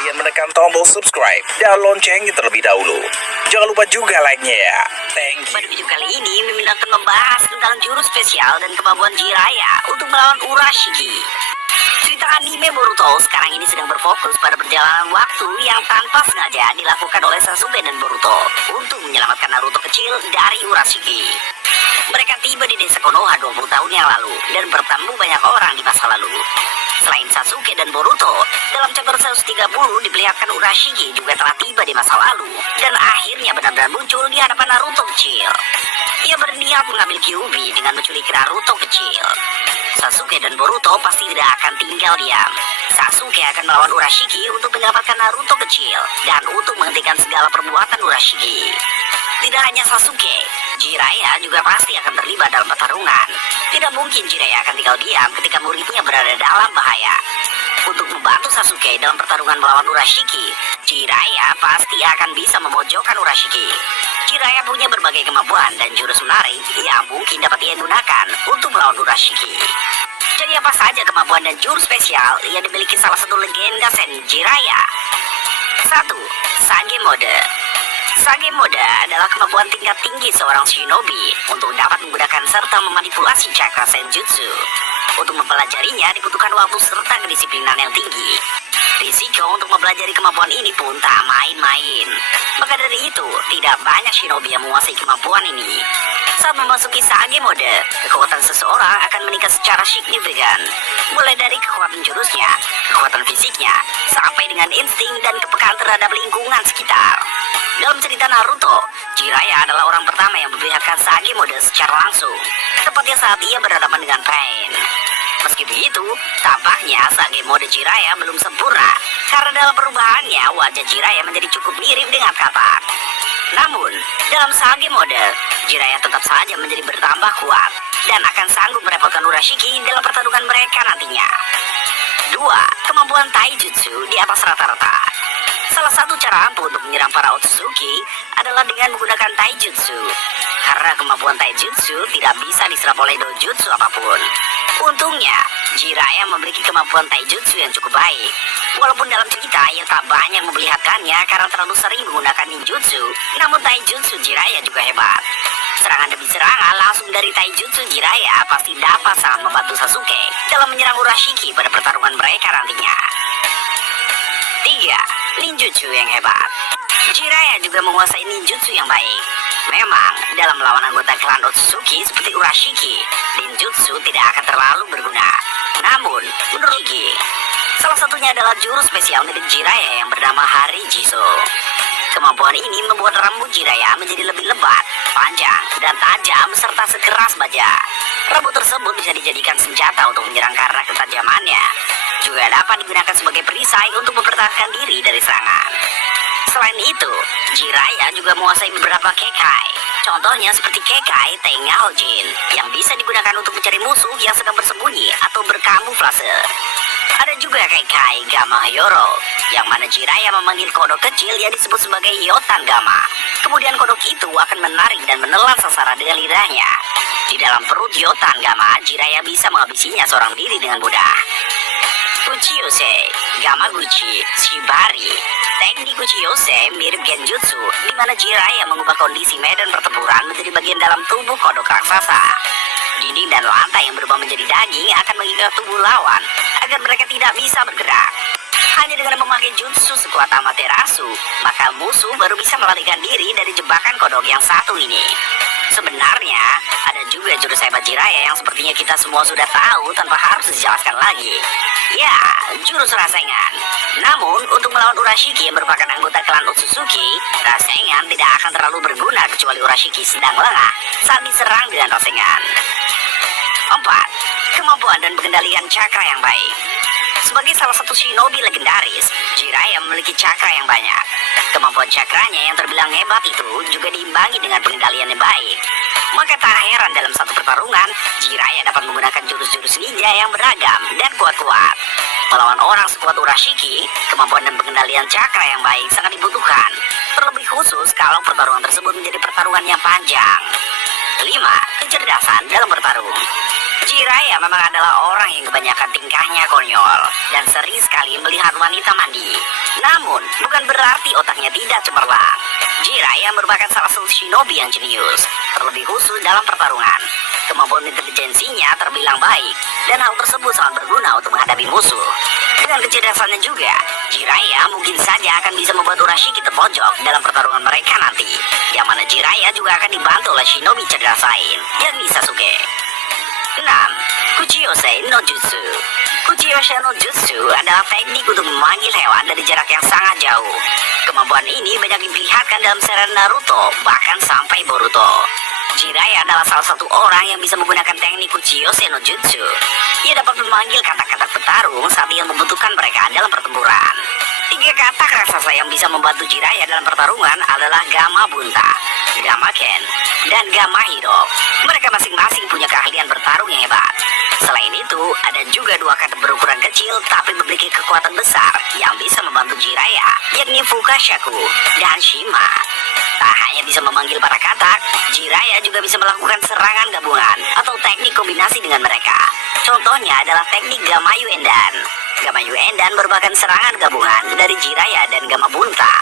kalian menekan tombol subscribe dan loncengnya terlebih dahulu. Jangan lupa juga like-nya ya. Thank you. Pada video kali ini, Mimin akan membahas tentang jurus spesial dan kemampuan Jiraiya untuk melawan Urashiki. Cerita anime Boruto sekarang ini sedang berfokus pada perjalanan waktu yang tanpa sengaja dilakukan oleh Sasuke dan Boruto untuk menyelamatkan Naruto kecil dari Urashiki. Mereka tiba di desa Konoha 20 tahun yang lalu dan bertemu banyak orang di masa lalu. Selain Sasuke dan Boruto, dalam chapter 130 diperlihatkan Urashiki juga telah tiba di masa lalu dan akhirnya benar-benar muncul di hadapan Naruto kecil. Ia berniat mengambil Kyuubi dengan menculik Naruto kecil. Sasuke dan Boruto pasti tidak akan tinggal diam. Sasuke akan melawan Urashiki untuk menyelamatkan Naruto kecil dan untuk menghentikan segala perbuatan Urashiki. Tidak hanya Sasuke, Jiraiya juga pasti akan terlibat dalam pertarungan. Tidak mungkin Jiraiya akan tinggal diam ketika muridnya berada dalam bahaya. Untuk membantu Sasuke dalam pertarungan melawan Urashiki, Jiraiya pasti akan bisa memojokkan Urashiki. Jiraiya punya berbagai kemampuan dan jurus menarik yang mungkin dapat ia gunakan untuk melawan Urashiki. Jadi apa saja kemampuan dan jurus spesial yang dimiliki salah satu legenda Sen Jiraiya? 1. Sage Mode. Sage Mode adalah kemampuan tingkat tinggi seorang shinobi untuk dapat menggunakan serta memanipulasi cakra senjutsu. Untuk mempelajarinya dibutuhkan waktu serta kedisiplinan yang tinggi. Risiko untuk mempelajari kemampuan ini pun tak main-main. Maka dari itu, tidak banyak shinobi yang menguasai kemampuan ini. Saat memasuki Sage Mode, kekuatan seseorang akan meningkat secara signifikan. Mulai dari kekuatan jurusnya, kekuatan fisiknya, sampai dengan insting dan kepekaan terhadap lingkungan sekitar. Dalam cerita Naruto, Jiraiya adalah orang pertama yang memperlihatkan Sage Mode secara langsung, tepatnya saat ia berhadapan dengan Pain. Meski begitu, tampaknya Sage Mode Jiraiya belum sempurna, karena dalam perubahannya wajah Jiraiya menjadi cukup mirip dengan katak. Namun, dalam Sage Mode, Jiraiya tetap saja menjadi bertambah kuat dan akan sanggup merepotkan Urashiki dalam pertarungan mereka nantinya. 2. Kemampuan Taijutsu di atas rata-rata. Salah satu cara ampuh untuk menyerang para Otsutsuki adalah dengan menggunakan Taijutsu. Karena kemampuan Taijutsu tidak bisa diserap oleh dojutsu apapun. Untungnya, Jiraiya memiliki kemampuan Taijutsu yang cukup baik. Walaupun dalam cerita ia tak banyak memperlihatkannya karena terlalu sering menggunakan ninjutsu, namun Taijutsu Jiraiya juga hebat. Serangan demi serangan langsung dari Taijutsu Jiraiya pasti dapat sangat membantu Sasuke dalam menyerang Urashiki pada pertarungan mereka nantinya. 3. Ninjutsu yang hebat. Jiraiya juga menguasai ninjutsu yang baik. Memang, dalam melawan anggota klan Otsutsuki seperti Urashiki, ninjutsu tidak akan terlalu berguna. Namun, menurut Iki, salah satunya adalah jurus spesial milik Jiraiya yang bernama Harijiso. Kemampuan ini membuat rambut Jiraiya menjadi lebih lebat, panjang, dan tajam serta sekeras baja. Rambut tersebut bisa dijadikan senjata untuk menyerang karena ketajamannya. Juga dapat digunakan sebagai perisai untuk mempertahankan diri dari serangan. Selain itu, Jiraiya juga menguasai beberapa kekai. Contohnya seperti kekai Tengaojin yang bisa digunakan untuk mencari musuh yang sedang bersembunyi atau berkamuflase. Ada juga kekai Gamma Hyoro, yang mana Jiraiya memanggil kodok kecil yang disebut sebagai Yotan Gamma. Kemudian kodok itu akan menarik dan menelan sasaran dengan lidahnya. Di dalam perut Yotan Gamma, Jiraiya bisa menghabisinya seorang diri dengan mudah. Kuchiyose, Gamaguchi, Shibari. Teknik Kuchiyose mirip Genjutsu, di mana Jiraiya mengubah kondisi medan pertempuran menjadi bagian dalam tubuh kodok raksasa. Dinding dan lantai yang berubah menjadi daging akan mengikat tubuh lawan agar mereka tidak bisa bergerak. Hanya dengan memakai jutsu sekuat Amaterasu, maka musuh baru bisa melarikan diri dari jebakan kodok yang satu ini. Sebenarnya, ada juga jurus hebat Jiraiya yang sepertinya kita semua sudah tahu tanpa harus dijelaskan lagi. Ya, jurus Rasengan. Namun, untuk melawan Urashiki yang merupakan anggota klan Otsutsuki, Rasengan tidak akan terlalu berguna kecuali Urashiki sedang lengah saat diserang dengan Rasengan. 4. Kemampuan dan pengendalian cakra yang baik. Sebagai salah satu shinobi legendaris, Jiraiya memiliki cakra yang banyak. Kemampuan cakranya yang terbilang hebat itu juga diimbangi dengan pengendalian yang baik. Maka tak heran dalam satu pertarungan, Jiraiya dapat menggunakan jurus-jurus ninja yang beragam dan kuat-kuat. Melawan orang sekuat Urashiki, kemampuan dan pengendalian cakra yang baik sangat dibutuhkan. Terlebih khusus kalau pertarungan tersebut menjadi pertarungan yang panjang. 5. Kecerdasan dalam bertarung. Jiraiya memang adalah orang yang kebanyakan tingkahnya konyol dan sering sekali melihat wanita mandi. Namun, bukan berarti otaknya tidak cemerlang. Jiraiya merupakan salah satu shinobi yang jenius, terlebih khusus dalam pertarungan. Kemampuan intelijensinya terbilang baik, dan hal tersebut sangat berguna untuk menghadapi musuh. Dengan kecerdasannya juga, Jiraiya mungkin saja akan bisa membuat Urashiki terpojok dalam pertarungan mereka nanti. Yang mana Jiraiya juga akan dibantu oleh shinobi cerdas lain, yakni Sasuke. 6. Kuchiyose no Jutsu. Kuchiyose no Jutsu adalah teknik untuk memanggil hewan dari jarak yang sangat jauh. Kemampuan ini banyak diperlihatkan dalam serial Naruto, bahkan sampai Boruto. Jiraiya adalah salah satu orang yang bisa menggunakan teknik Kuchiyose no Jutsu. Ia dapat memanggil kata-kata petarung saat ia membutuhkan mereka dalam pertempuran. 3 kata raksasa yang bisa membantu Jiraiya dalam pertarungan adalah Gamma Bunta, Gamma Ken, dan Gamma Hiro. Mereka masing-masing punya keahlian bertarung yang hebat. Selain itu, ada juga 2 kata berukuran kecil tapi memiliki kekuatan besar yang bisa membantu Jiraiya, yakni Fukashaku dan Shima. Tak hanya bisa memanggil para katak, Jiraiya juga bisa melakukan serangan gabungan atau teknik kombinasi dengan mereka. Contohnya adalah teknik Gamayu Endan. Gamayu Endan merupakan serangan gabungan dari Jiraiya dan Gamma Bunta.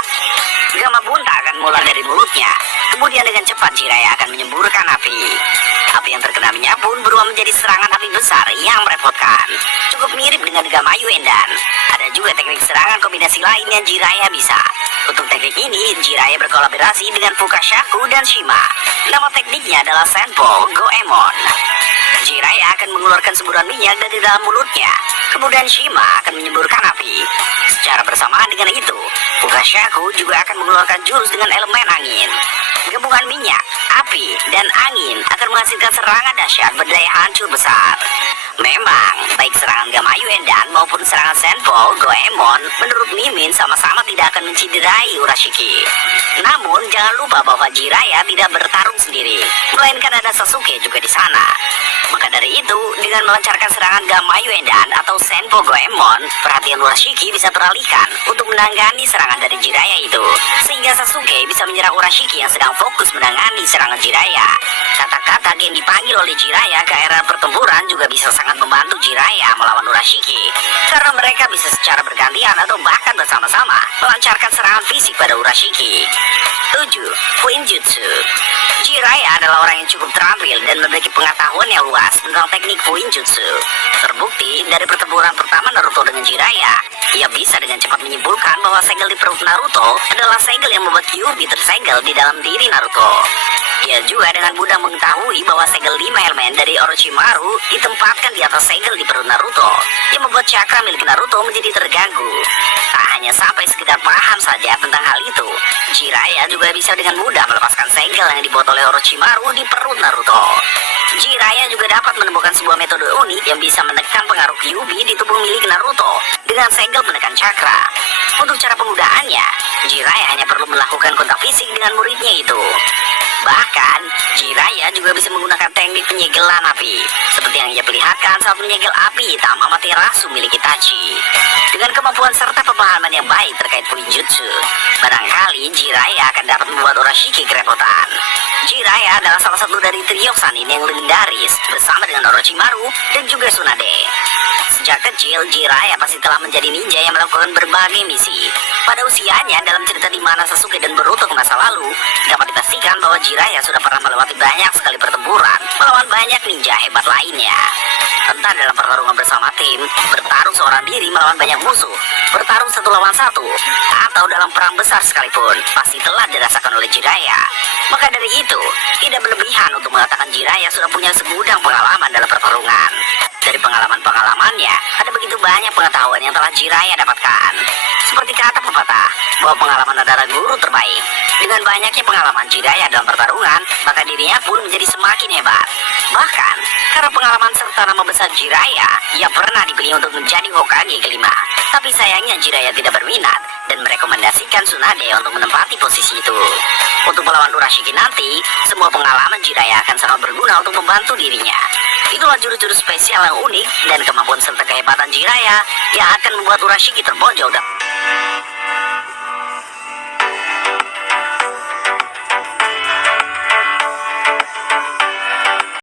Gamma Bunta akan mulai dari mulutnya, kemudian dengan cepat Jiraiya akan menyemburkan api. Api yang terkenanya pun berubah menjadi serangan api besar yang merepotkan. Cukup mirip dengan Gamayu Endan. Ada juga teknik serangan kombinasi lain yang Jiraiya bisa. Untuk teknik ini, Jiraiya berkolaborasi dengan Fukashaku dan Shima. Nama tekniknya adalah Senpo Goemon. Jiraiya akan mengeluarkan semburan minyak dari dalam mulutnya. Kemudian Shima akan menyemburkan api. Secara bersamaan dengan itu, Fukashaku juga akan mengeluarkan jurus dengan elemen angin. Gabungan minyak, api, dan angin akan menghasilkan serangan dahsyat berdaya hancur besar. Memang, baik serangan Gamayu Endan maupun serangan Senpo Goemon menurut Mimin sama-sama tidak akan menciderai Urashiki. Namun, jangan lupa bahwa Jiraiya tidak bertarung sendiri, melainkan ada Sasuke juga di sana. Maka dari itu, dengan melancarkan serangan Gamayu Endan atau Senpo Goemon, perhatian Urashiki bisa teralihkan untuk menangani serangan dari Jiraiya itu, sehingga Sasuke bisa menyerang Urashiki yang sedang fokus menangani serangan Jiraiya. Kata-kata yang dipanggil oleh Jiraiya ke area pertempuran juga bisa sangat membantu Jiraiya melawan Urashiki, karena mereka bisa secara bergantian atau bahkan bersama-sama melancarkan serangan fisik pada Urashiki. 7. Fuinjutsu. Jiraiya adalah orang yang cukup terampil dan memiliki pengetahuan yang luas tentang teknik Fuinjutsu. Terbukti dari pertempuran pertama Naruto dengan Jiraiya, ia bisa dengan cepat menyimpulkan bahwa segel di perut Naruto adalah segel yang membuat Kyuubi tersegel di dalam diri Naruto. Ia juga dengan mudah mengetahui bahwa segel 5 elemen dari Orochimaru ditempatkan di atas segel di perut Naruto, yang membuat cakra milik Naruto menjadi terganggu. Tak hanya sampai sekedar paham saja tentang hal itu, Jiraiya juga bisa dengan mudah melepaskan segel yang dibuat oleh Orochimaru di perut Naruto. Jiraiya juga dapat menemukan sebuah metode unik yang bisa menekan pengaruh Kyuubi di tubuh milik Naruto dengan segel penekan cakra. Untuk cara penggunaannya, Jiraiya hanya perlu melakukan kontak fisik dengan muridnya itu. Bahkan, Jiraiya juga bisa menggunakan teknik penyegelan api, seperti yang ia perlihatkan saat menyegel api hitam Amaterasu milik Itachi. Dengan kemampuan serta pemahaman yang baik terkait Fuinjutsu, barangkali Jiraiya akan dapat membuat Urashiki kerepotan. Jiraiya adalah salah satu dari trio Sannin yang legendaris bersama dengan Orochimaru dan juga Tsunade. Sejak kecil, Jiraiya pasti telah menjadi ninja yang melakukan berbagai misi. Pada usianya, dalam cerita di mana Sasuke dan Boruto ke masa lalu, dapat dipastikan bahwa Jiraiya sudah pernah melewati banyak sekali pertempuran melawan banyak ninja hebat lainnya. Entah dalam pertarungan bersama tim, bertarung seorang diri melawan banyak musuh, bertarung 1 lawan 1, atau dalam perang besar sekalipun, pasti telah dirasakan oleh Jiraiya. Maka dari itu, tidak berlebihan untuk mengatakan Jiraiya sudah punya segudang pengalaman dalam pertarungan. Dari pengalaman-pengalamannya, ada begitu banyak pengetahuan yang telah Jiraiya dapatkan. Seperti kata pepatah, bahwa pengalaman adalah guru terbaik. Dengan banyaknya pengalaman Jiraiya dalam pertarungan, maka dirinya pun menjadi semakin hebat. Bahkan, karena pengalaman serta nama besar Jiraiya, ia pernah dipilih untuk menjadi Hokage kelima. Tapi sayangnya Jiraiya tidak berminat dan merekomendasikan Tsunade untuk menempati posisi itu. Untuk melawan Urashiki nanti, semua pengalaman Jiraiya akan sangat berguna untuk membantu dirinya. Itulah jurus-jurus spesial yang unik dan kemampuan serta kehebatan Jiraiya yang akan membuat Urashiki terpojok.